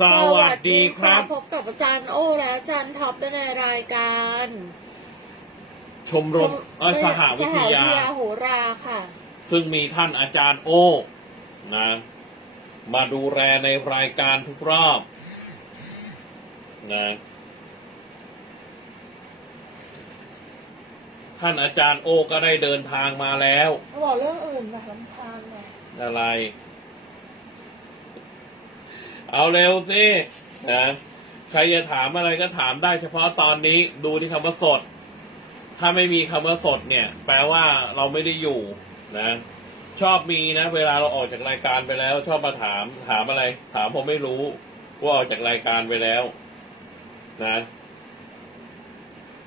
สวัสดีครับ พบกับอาจารย์โอ้และอาจารย์ท็อปในรายการ ชมรมเอ่อสหวิทยาสหโหราค่ะ ซึ่งมีท่านอาจารย์โอนะ มาดูแลในรายการทุกรอบนะท่านอาจารย์โอก็ได้เดินทางมาแล้วบอกเรื่องอื่นแบบลำพานเลยอะไร เอาเร็วสินะใครจะถามอะไรก็ถามได้เฉพาะตอนนี้ดูที่คำว่าสด ถ้าไม่มีคำว่าสดเนี่ย แปลว่าเราไม่ได้อยู่นะชอบมีนะ เวลาเราออกจากรายการไปแล้ว ชอบมาถามถามอะไร ถามผมไม่รู้ว่าออกจากรายการไปแล้ว นะ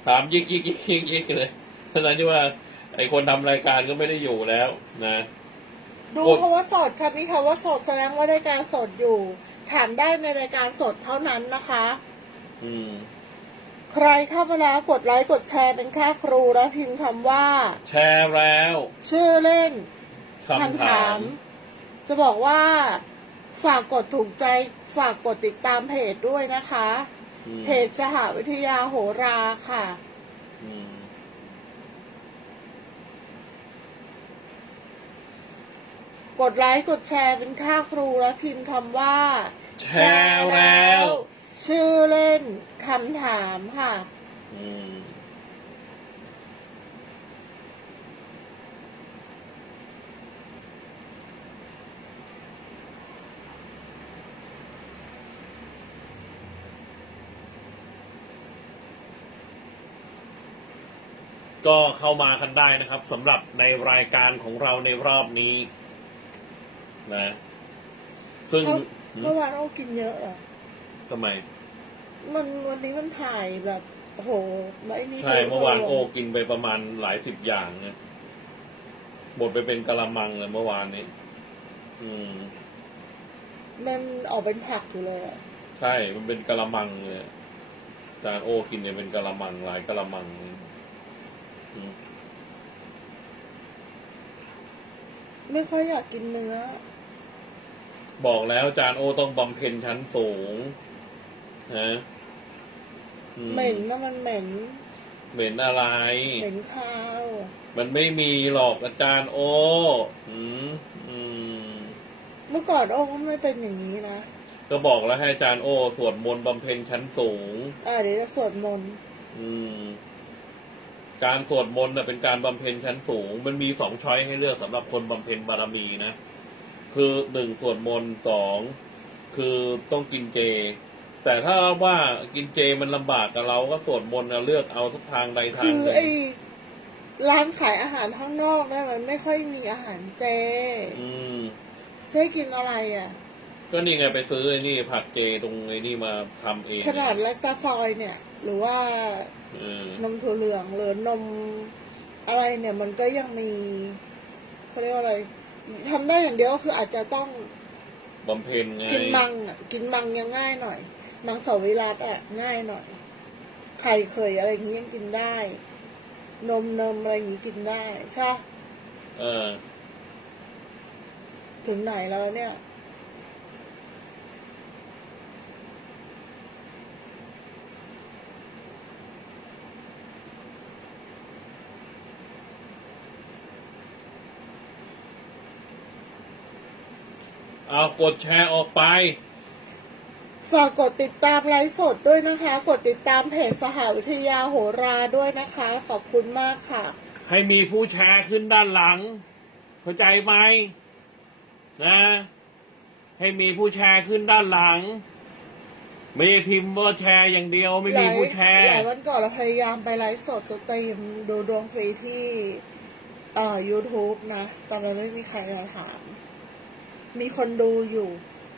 ถามยิกยิกยิกยิกยิกเลยเพราะนั้นที่ว่า ไอคนทำรายการก็ไม่ได้อยู่แล้ว นะ ดูกดคำว่าสดค่ะมีคำว่าสดแสดงว่ารายการสดอยู่ ถามได้ในรายการสดเท่านั้นนะคะ อืม ใครเข้ามาแล้วกดไลค์กดแชร์เป็นแค่ครูแล้วพิมพ์คำว่า แชร์แล้ว ชื่อเล่นคำถาม จะบอกว่าฝากกดถูกใจ ฝากกดติดตามเพจด้วยนะคะอืมเพจสหวิทยาโหราค่ะ อืม กดไลค์กดแชร์เป็นค่าครูแล้วพิมพ์คำว่า แชร์แล้ว ชื่อเล่นคำถามค่ะ อืมก็เข้ามากันได้นะครับสำหรับในรายการของเราในรอบนี้ นะ ซึ่งเขาเมื่อวานโอ้กินเยอะเหรอทำไม มันวันนี้มันถ่ายแบบโอ้โหไม่นี่ใช่เมื่อวานลงโอกินไปประมาณหลายสิบอย่างเนี่ยหมดไปเป็นกะละมังเลยเมื่อวานนี้ อืม มันออกเป็นผักอยู่เลยอะใช่ มันเป็นกะละมังเลยอาจารย์โอกินเนี่ยเป็นกะละมังหลายกะละมังอืมไม่ค่อยอยากกินเนื้อ บอกแล้วอาจารย์โอต้องบำเพ็ญชั้นสูงนะอืเหม็นนะมันเหม็นเหม็นอะไร เหม็นคาวมันไม่มีหรอกอาจารย์โออืมอืมเมื่อก่อนโอ้ก็ไม่เป็นอย่างนี้นะก็บอกแล้วให้อาจารย์โอสวดมนต์บำเพ็ญชั้นสูง อ่าเดี๋ยวจะสวดมนต์อืม การสวดมนต์น่ะเป็นการบำเพ็ญชั้นสูง มันมีสองช้อยให้เลือกสำหรับคนบำเพ็ญบารมีนะ คือหนึ่งสวดมนต์สองคือต้องกินเจ แต่ถ้าว่ากินเจมันลำบากกับเราก็สวดมนต์น่ะเลือกเอาทุกทางใดทาคืงอหนึ่งไอ้ร้านขายอาหารข้างนอกเนี่ยมันไม่ค่อยมีอาหารเจ อืมจะให้กินอะไรอะ ก็นี่ไงไปซื้อไอ้นี่ผัดเจตรงไอ้นี่มาทำเองขนาดแลคตาซอยเนี่ย หรือว่าเออนมถั่วเหลืองหรือนมอะไรเนี่ย มันก็ยังมีเขาเรียกว่าอะไร ทำได้อย่างเดียวก็คืออาจจะต้องบำเพ็ญไงกินมังอะกินมังยังง่ายหน่อย มังสวิรัตอะง่ายหน่อยไข่เคยอะไรอย่างนี้ยังกินได้ นมเนมอะไรอย่างนี้กินได้ใช่ปะเออ ถึงไหนแล้วเนี่ย เอากดแชร์ออกไป ฝากกดติดตามไลฟ์สดด้วยนะคะ กดติดตามเพจสหวิทยาโหราด้วยนะคะ ขอบคุณมากค่ะ ให้มีผู้แชร์ขึ้นด้านหลัง เข้าใจไหมนะ ให้มีผู้แชร์ขึ้นด้านหลัง ไม่ใช่พิมพ์ว่าแชร์อย่างเดียวไม่มีผู้แชร์ หลายวันก่อนเราพยายามไปไลฟ์สดสตรีมดูดวงฟรีที่เอ่อ YouTube นะ แต่มันไม่มีใครมาถาม มีคนดูอยู่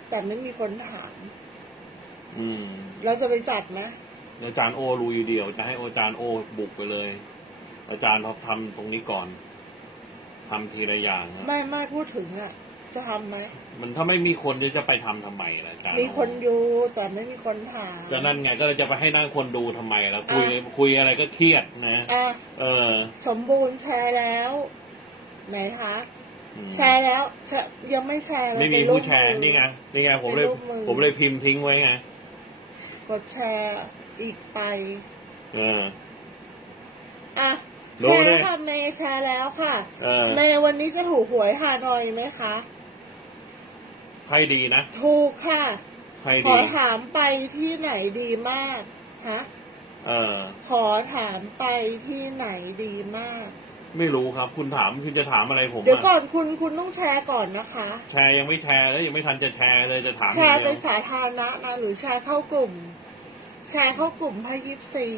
แต่ไม่มีคนถาม อืมเราจะไปจัดไหมอาจารย์โอรู้อยู่เดียว จะให้อาจารย์โอบุกไปเลย อาจารย์เขาทำตรงนี้ก่อนทำทีละอย่างนะไม่ไม่พูดถึงอะจะทำไหมมันถ้าไม่มีคนจะจะไปทำทำไมล่ะอาจารย์มีคนอยู่แต่ไม่มีคนถามก็นั่นไงก็เลยจะไปให้นั่งคนดูทำไมล่ะคุยอะ คุยอะไรก็เครียดนะ อะ เออ สมบูรณ์แชร์แล้ว ไหนคะออืม แชร์แล้วแชร์ยังไม่แชร์เลยไม่มีเป็นรูผู้ปแชร์มือ นี่ไงนี่ไงผมเลย เป็นรูปมือ ผมเลยพิมพ์ทิ้งไว้ไงกดแชร์อีกไป เออ อะดูแชร์ดิค่ะเมย์แชร์แล้วค่ะเออ เมย์วันนี้จะถูกหวยฮานอยไหมคะใครดีนะถูกค่ะใครขดี อถามไปที่ไหนดีมากฮะเออ ขอถามไปที่ไหนดีมาก ไม่รู้ครับ คุณถามคุณจะถามอะไรผมเดี๋ยวอะก่อนคุณคุณต้องแชร์ก่อนนะคะ แชร์ยังไม่แชร์แล้วยังไม่ทันจะแชร์เลยจะถามแชร์อย่างไปเดียวสาธารณะนะหรือแชร์เข้ากลุ่ม แชร์เข้ากลุ่มพระยิปซี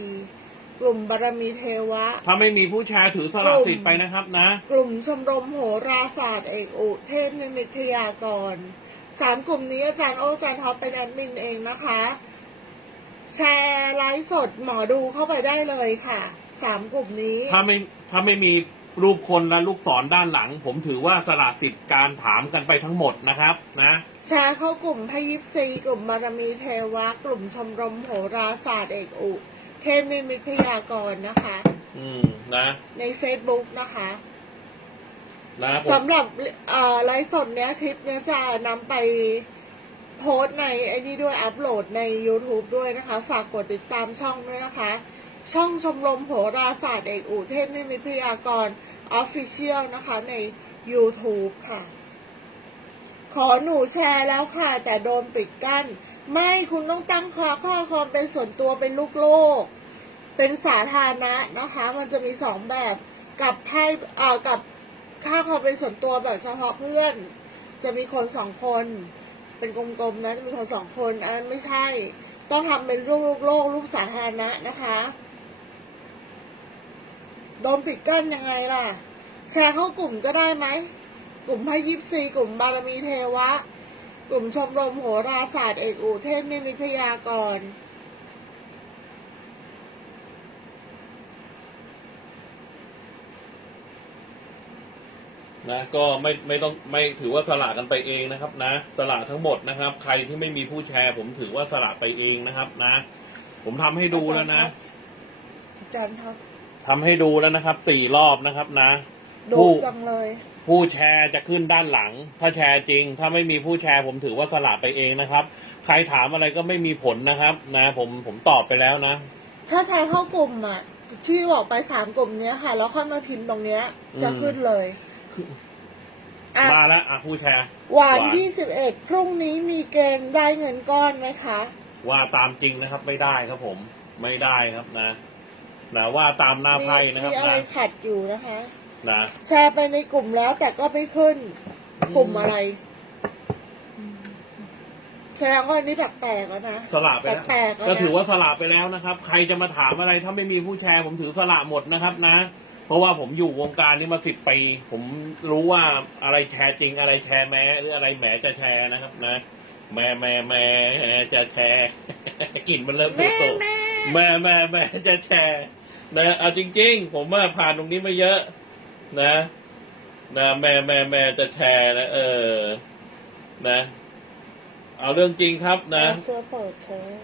กลุ่มบารมีเทวะ ถ้าไม่มีผู้แชร์ถือสละสิทธิ์ไปนะครับนะ กลุ่มชมรมโหราศาสตร์เอกอุเทพนิมิตพยากรณ์สามกลุ่มนี้อาจารย์โออาจารย์ท็อปเป็นแอดมินเองนะคะ แชร์ไลฟ์สดหมอดูเข้าไปได้เลยค่ะ สามกลุ่มนี้ ถ้าไม่ถ้าไม่มีรูปคนและลูกศรด้านหลัง ผมถือว่าสละสิทธิ์การถามกันไปทั้งหมดนะครับนะแชร์เข้ากลุ่มพยิปซีกลุ่มบารมีเทวะ กลุ่มชมรมโหราศาสตร์เอกอุ เทพนิมิตพยากรณ์นะคะ อืมนะ ใน Facebook นะคะนะผมสำหรับเอ่อไลฟ์สดเนี้ยคลิปเนี้ยจะนำไปโพสต์ในไอ้นี่ด้วยอัปโหลดใน YouTube ด้วยนะคะ ฝากกดติดตามช่องด้วยนะคะ ช่องชมรมโหราศาสตร์เอกอุเทพนิมิตพยากรณ์ Official นะคะใน YouTube ค่ะ ขอหนูแชร์แล้วค่ะ แต่โดนปิดกั้น ไม่คุณต้องตั้งค่าข้อความเป็นส่วนตัวเป็นลูกโลก เป็นสาธารณะนะคะ มันจะมีสองแบบกับไพ่เอ่อกับค่าความเป็นส่วนตัวแบบเฉพาะเพื่อน จะมีคนสองคน เป็นกลมๆนะจะมีคนสองคนอันนั้นไม่ใช่ ต้องทำเป็นรูปโลกรูปสาธารณะนะคะ โดนปิดกั้นยังไงล่ะ แชร์เข้ากลุ่มก็ได้ไหม กลุ่มพระยิปซีกลุ่มบารมีเทวะ กลุ่มชมรมโหราศาสตร์เอกอุเทพนิมิตพยากรณ์นะก็ไม่ไม่ต้องไม่ถือว่าสละกันไปเองนะครับนะสละทั้งหมดนะครับ ใครที่ไม่มีผู้แชร์ ผมถือว่าสละไปเองนะครับนะ ผมทำให้ดูแล้วนะอาจารย์ครับ ทำให้ดูแล้วนะครับสี่รอบนะครับนะ ดูผู้จังเลย ผู้แชร์จะขึ้นด้านหลัง ถ้าแชร์จริง ถ้าไม่มีผู้แชร์ผมถือว่าสละไปเองนะครับ ใครถามอะไรก็ไม่มีผลนะครับนะผมผมตอบไปแล้วนะ ถ้าแชร์เข้ากลุ่มอะ ที่บอกไปสามกลุ่มเนี้ยค่ะ แล้วค่อยมาพิมพ์ตรงเนี้ย จะอืม ขึ้นเลยอะมาแล้วอะผู้แชร์หวานหวานยี่สิบเอ็ดพรุ่งนี้มีเกณฑ์ได้เงินก้อนไหมคะ ว่าตามจริงนะครับ ไม่ได้ครับผมไม่ได้ครับนะ นะว่าตามหน้าไพ่นะครับมีอะไรนะขัดอยู่นะคะ นะแชร์ไปในกลุ่มแล้วแต่ก็ไม่ขึ้น กลุ่มอะไรแสดงว่าอันนี้แปลกๆแล้วนะ สละไปแล้วแปลกๆแล้วนะ ก็ถือว่าสละไปแล้วนะครับ ใครจะมาถามอะไรถ้าไม่มีผู้แชร์ผมถือสละหมดนะครับนะ เพราะว่าผมอยู่วงการนี้มาสิบปี ผมรู้ว่าอะไรแชร์จริงอะไรแชร์แม้หรืออะไรแหมจะแชร์นะครับนะแม่แม่แม่จะแชร์ กลิ่นมันเริ่มตุแม่โตแม่แม่แม่แม่จะแชร์ นะเอาจริง ๆ ผมว่าผ่านตรงนี้มาเยอะ นะนะแม่แม่แม่จะแชร์นะเออ นะ เอาเรื่องจริงครับนะเอาเสื้อเปิดเชิญ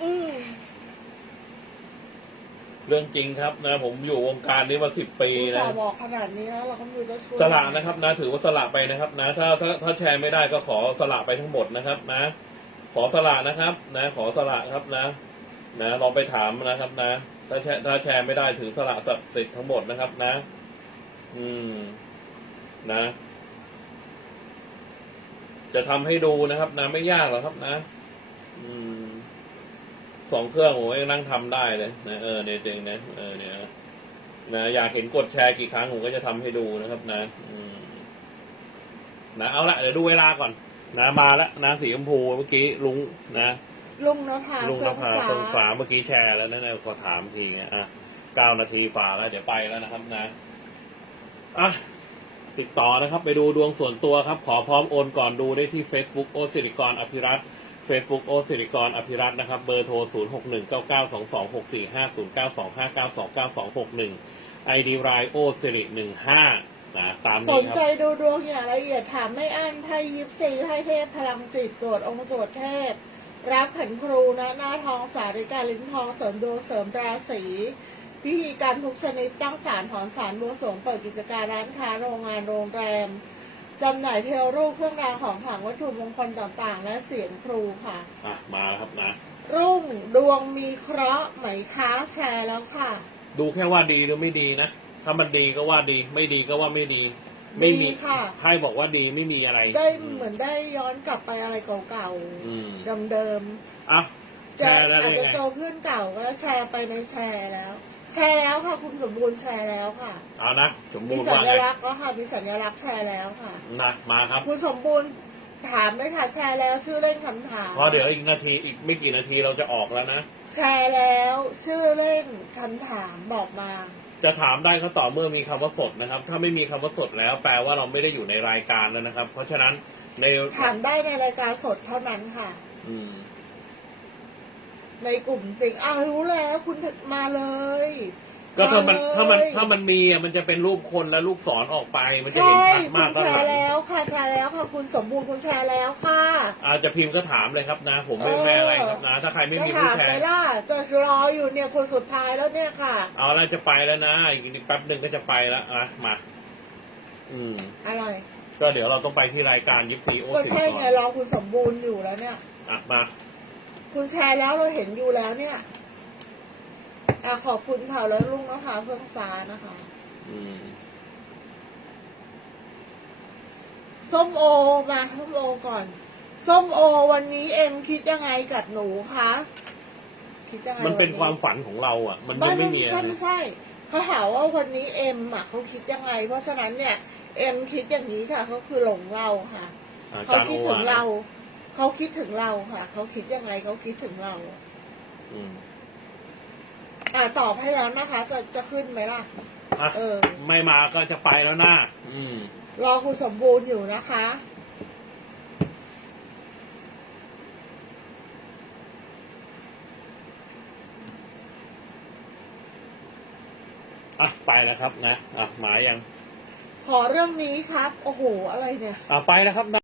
อืม เรื่องจริงครับนะผมอยู่วงการนี้มาสิบปีอุตนะส่าห์บอกขนาดนี้แล้วเราก็ไม่รู้จะช่วยสละนะครับนะถือว่าสละไปนะครับนะถ้าถ้าถ้าแชร์ไม่ได้ก็ขอสละไปทั้งหมดนะครับนะ ขอสละนะครับนะขอสละครับนะ นะลองไปถามนะครับนะ ถ้าแชร์ถ้าแชร์ไม่ได้ถือสละสับสิทธิ์ทั้งหมดนะครับนะ อืมนะ จะทำให้ดูนะครับนะไม่ยากหรอกครับนะ อืม สองเครื่องผมยังนั่งทำได้เลยนะเออเนี่ยจริงนะเออเนี่ยนะอยากเห็นกดแชร์กี่ครั้งผมก็จะทำให้ดูนะครับนะอืมนะเอาละเดี๋ยวดูเวลาก่อน นะมาแล้วนะสีชมพูเมื่อกี้ลุงนะลุงนภาลุงเฟื่นองภาฟ้าเฟื่องฟ้าเมื่อกี้แชร์แล้วนะนะขอถามทีไงอะเก้านาทีฝ่าแล้วเดี๋ยวไปแล้วนะครับนะอะ ติดต่อนะครับไปดูดวงส่วนตัวครับ ขอพร้อมโอนก่อนดูได้ที่ Facebook โอสิริกรอภิรัต Facebook โอสิริกรอภิรัตนะครับ เบอร์โทร 0 6 1 9 9 2 2 6 4 5 0 9 2 5 9 2 9 2 6 1 ID รายโอสิริ15นะตามนี้นคใจรับดูดวงอย่างละเอียดถามไม่อั้นไพ่ยิปซีให้เทพพลังจิตตรวจองค์ตรวจเทพ รับขันครูนะหน้าทองสาริกาลิ้นทองเสริมดวงเสริมราศี พิธีการทุกชนิดตั้งศาลถอนศาลบัวสรวงเปิดกิจการร้านค้าโรงงานโรงแรมจำหน่ายเทวรูปเครื่องรางของขลังวัตถุมงคลต่างๆ และเสียงครูค่ะ อะ มาแล้วครับนะ รุ่งดวงมีเคราะห์ไหมค้าแชร์แล้วค่ะ ดูแค่ว่าดีหรือไม่ดีนะ ถ้ามันดีก็ว่าดี ไม่ดีก็ว่าไม่ดี ไม่มีดีค่ะ ไพ่บอกว่าดีไม่มีอะไรได้เหมือนได้ย้อนกลับไปอะไรเก่าอืม ๆเดิมอะๆ แชร์แล้วอาจได้จะไงเจอเพื่อนเก่าก็แล้วแชร์ไปในแชร์แล้ว แชร์แล้วค่ะคุณสมบูรณ์แชร์แล้วค่ะ เอานะสมบูมีรณ์สัว่าญไงลักษณ์แล้วค่ะมีสัญลักษณ์แชร์แล้วค่ะ นะมาครับ คุณสมบูรณ์ถามเลยค่ะแชร์แล้วชื่อเล่นคำถามเพราะเดี๋ยวอีกนาทีอีกไม่กี่นาทีเราจะออกแล้วนะ แชร์แล้วชื่อเล่นคำถามบอกมา จะถามได้ก็ต่อเมื่อมีคำว่าสดนะครับ ถ้าไม่มีคำว่าสดแล้วแปลว่าเราไม่ได้อยู่ในรายการแล้วนะครับ เพราะฉะนั้นในถามได้ในรายการสดเท่านั้นค่ะ อืม ในกลุ่มจริงอ้าวรู้แล้วคุณถึงมาเลยก็ถ้ามันมาเลยถ้ามันถ้ามันมีอะมันจะเป็นรูปคนและลูกศรออกไปมันจะใช่เห็นชัดคุมากณข้างแชหลัร์งแล้วค่ะแชร์แล้วค่ะคุณสมบูรณ์คุณแชร์แล้วค่ะอาจจะพิมพ์ก็ถามเลยครับนะ ผมไม่เออแม่อะไรครับนะ ถ้าใครไม่จะมีผู้ถามแชไปร์ล่ะจะรออยู่เนี่ยคนสุดท้ายแล้วเนี่ยค่ะ เอาแล้วจะไปแล้วนะอีกนิดแป๊บหนึ่งก็จะไปแล้วอะมาอืมอะไรก็เดี๋ยวเราต้องไปที่รายการยิปซีโอก็ซีใช่ก่ไงอนรอคุณสมบูรณ์อยู่แล้วเนี่ยอะมา คุณแชร์แล้วเราเห็นอยู่แล้วเนี่ยอะขอบคุณข่าวแล้วลุงนะคะเพื่องฟ้านะคะ อืมส้มโอมาส้มโอก่อน ส้มโอวันนี้เอ็มคิดยังไงกับหนูคะคิดยังไงมันเป็นวัความฝันของเรา อะ มันไม่ไม่ไม่มีไม่อะใช่ไรไม่ใช่เขาถามว่าวันนี้เอ็มอะเขาคิดยังไง เพราะฉะนั้นเนี่ย เอ็มคิดอย่างนี้ค่ะเขาคือหลงเราค่ะอาเขาจารย์คิดโอถึวางเรา เขาคิดถึงเราค่ะ เขาคิดยังไงเขาคิดถึงเรา อืมอ่าตอบให้แล้วนะคะ จะจะขึ้นไหมล่ะ อะเออ ไม่มาก็จะไปแล้วนะอืมรอคุณสมบูรณ์อยู่นะคะ อะไปแล้วครับนะอะหมายยังขอเรื่องนี้ครับ โอ้โห อะไรเนี่ย อะไปแล้วครับนะ